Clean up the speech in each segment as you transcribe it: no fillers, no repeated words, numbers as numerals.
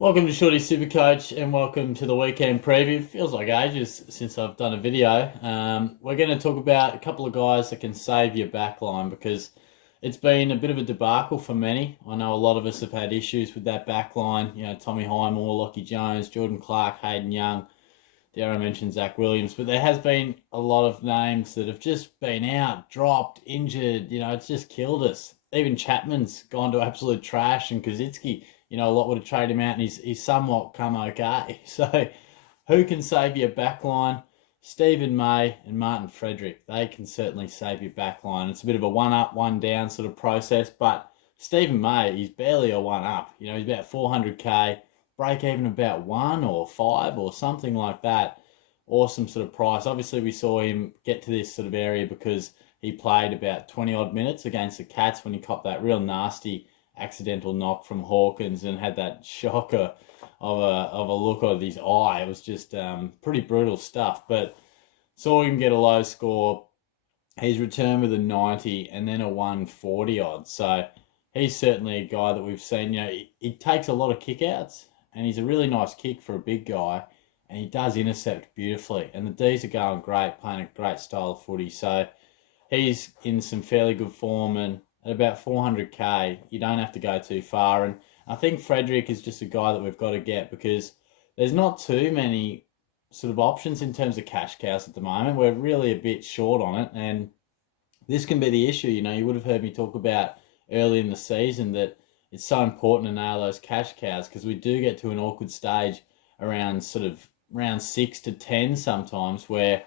Welcome to Shorty SuperCoach and welcome to the weekend preview. Feels like ages since I've done a video. We're going to talk about a couple of guys that can save your backline because it's been a bit of a debacle for many. I know a lot of us have had issues with that backline. You know, Tommy Highmore, Lockie Jones, Jordan Clark, Hayden Young. Dare I mention Zach Williams, but there has been a lot of names that have just been out, dropped, injured. You know, it's just killed us. Even Chapman's gone to absolute trash, and Kaczynski, you know, a lot would have traded him out, and he's somewhat come okay. So, who can save your backline? Stephen May and Martin Frederick. They can certainly save your backline. It's a bit of a one up, one down sort of process, but Stephen May, he's barely a one up. You know, he's about 400k, break even about 1 or 5 or something like that. Awesome sort of price. Obviously, we saw him get to this sort of area because he played about 20 odd minutes against the Cats when he copped that real nasty accidental knock from Hawkins and had that shocker of a look of his eye. It was just pretty brutal stuff. But saw him get a low score. He's returned with a 90 and then a 140 odd. So he's certainly a guy that we've seen. You know, he takes a lot of kickouts and he's a really nice kick for a big guy. And he does intercept beautifully. And the D's are going great, playing a great style of footy. So he's in some fairly good form, and at about 400k, you don't have to go too far. And I think Frederick is just a guy that we've got to get because there's not too many sort of options in terms of cash cows at the moment. We're really a bit short on it, and this can be the issue. You know, you would have heard me talk about early in the season that it's so important to nail those cash cows because we do get to an awkward stage around sort of round 6 to 10 sometimes where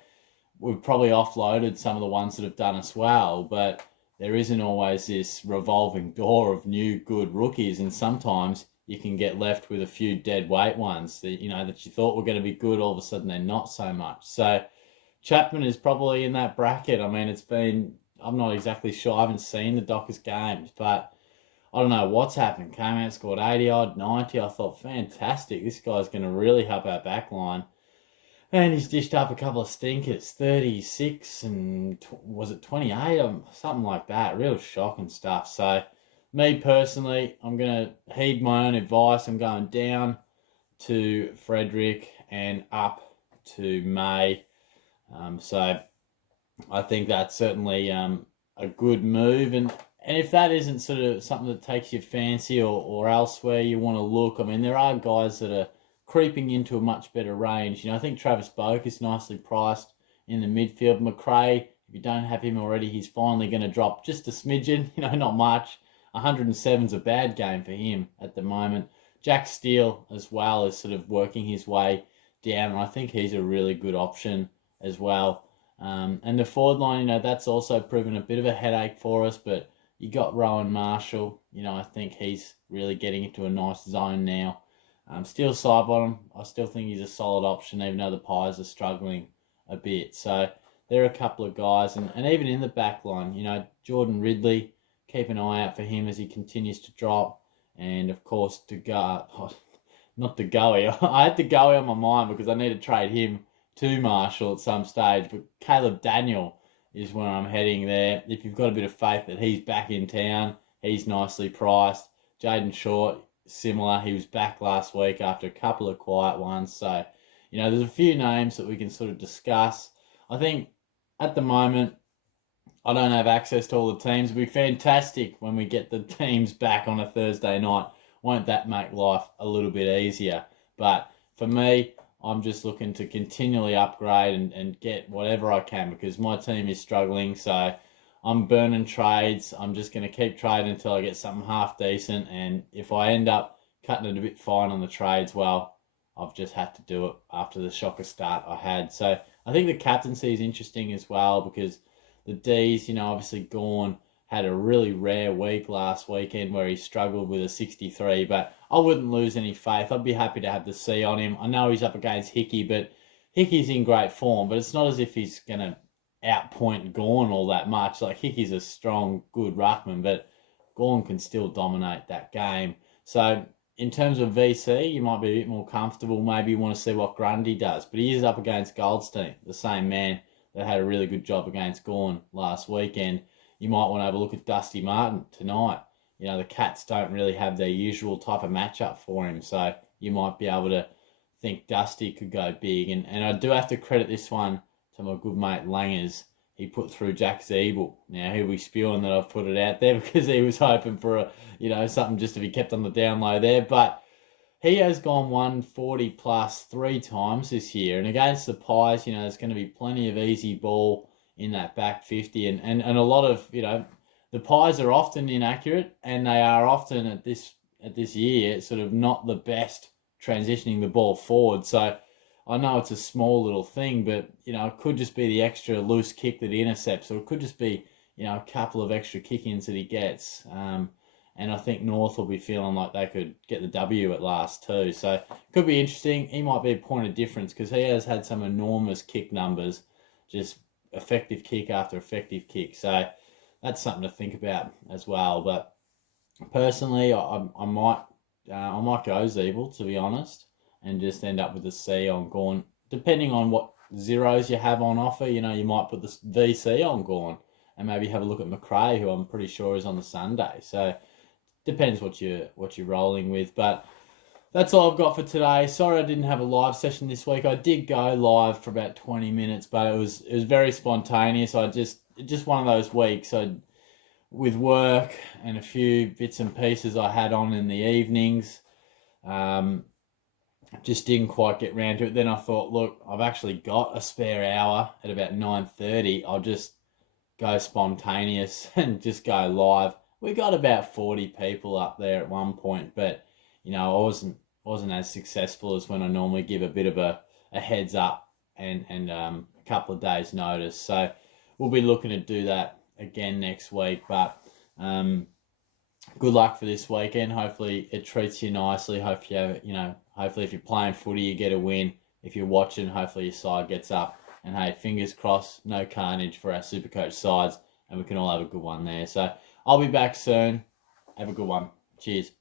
we've probably offloaded some of the ones that have done us well, but there isn't always this revolving door of new good rookies, and sometimes you can get left with a few dead weight ones that that you thought were going to be good. All of a sudden, they're not so much. So Chapman is probably in that bracket. I mean, I'm not exactly sure. I haven't seen the Dockers games, but I don't know what's happened. Came out, scored 80 odd, 90. I thought, fantastic. This guy's going to really help our back line. And he's dished up a couple of stinkers, 36 and was it 28? Something like that. Real shocking stuff. So, me personally, I'm going to heed my own advice. I'm going down to Frederick and up to May. So, I think that's certainly a good move. And if that isn't sort of something that takes your fancy or elsewhere you want to look, I mean, there are guys that are creeping into a much better range. You know, I think Travis Boak is nicely priced in the midfield. McRae, if you don't have him already, he's finally going to drop just a smidgen, you know, not much. 107's a bad game for him at the moment. Jack Steele as well is sort of working his way down, and I think he's a really good option as well. And the forward line, you know, that's also proven a bit of a headache for us, but you got Rowan Marshall. You know, I think he's really getting into a nice zone now. Still side bottom. I still think he's a solid option, even though the Pies are struggling a bit. So there are a couple of guys, and even in the back line, you know, Jordan Ridley, keep an eye out for him as he continues to drop. And of course, not to Goey. I had to Goey on my mind because I need to trade him to Marshall at some stage. But Caleb Daniel is where I'm heading there. If you've got a bit of faith that he's back in town, he's nicely priced. Jaden Short, similar. He was back last week after a couple of quiet ones. So, you know, there's a few names that we can sort of discuss. I think at the moment, I don't have access to all the teams. It'll be fantastic when we get the teams back on a Thursday night. Won't that make life a little bit easier? But for me, I'm just looking to continually upgrade and get whatever I can because my team is struggling. So I'm burning trades. I'm just going to keep trading until I get something half decent. And if I end up cutting it a bit fine on the trades, well, I've just had to do it after the shocker start I had. So I think the captaincy is interesting as well because the D's, you know, obviously Gawn had a really rare week last weekend where he struggled with a 63, but I wouldn't lose any faith. I'd be happy to have the C on him. I know he's up against Hickey, but Hickey's in great form, but it's not as if he's going to outpoint Gawn all that much. Like Hickey's a strong, good ruckman, but Gawn can still dominate that game. So in terms of VC, you might be a bit more comfortable. Maybe you want to see what Grundy does, but he is up against Goldstein, the same man that had a really good job against Gawn last weekend. You might want to have a look at Dusty Martin tonight. You know, the Cats don't really have their usual type of matchup for him, so you might be able to think Dusty could go big. And I do have to credit this one to my good mate Langers. He put through Jack Zeeble. Now he'll be spewing that I've put it out there because he was hoping for something just to be kept on the down low there. But he has gone 140 plus 3 times this year. And against the Pies, there's going to be plenty of easy ball in that back 50. And a lot of, the Pies are often inaccurate, and they are often at this year sort of not the best transitioning the ball forward. So I know it's a small little thing, but, it could just be the extra loose kick that he intercepts, or it could just be, a couple of extra kick-ins that he gets. And I think North will be feeling like they could get the W at last too. So it could be interesting. He might be a point of difference because he has had some enormous kick numbers, just effective kick after effective kick. So that's something to think about as well. But personally, I might go Zeeble, to be honest, and just end up with the C on Gorn. Depending on what zeros you have on offer, you might put the VC on Gorn and maybe have a look at McRae, who I'm pretty sure is on the Sunday. So depends what you're rolling with. But that's all I've got for today. Sorry I didn't have a live session this week. I did go live for about 20 minutes, but it was very spontaneous. Just one of those weeks. With work and a few bits and pieces I had on in the evenings, just didn't quite get round to it. Then I thought, look, I've actually got a spare hour at about 9:30. I'll just go spontaneous and just go live. We got about 40 people up there at one point, but I wasn't as successful as when I normally give a bit of a heads up and a couple of days notice. So we'll be looking to do that again next week. But good luck for this weekend. Hopefully it treats you nicely. Hopefully if you're playing footy, you get a win. If you're watching, hopefully your side gets up. And hey, fingers crossed, no carnage for our SuperCoach sides, and we can all have a good one there. So I'll be back soon. Have a good one. Cheers.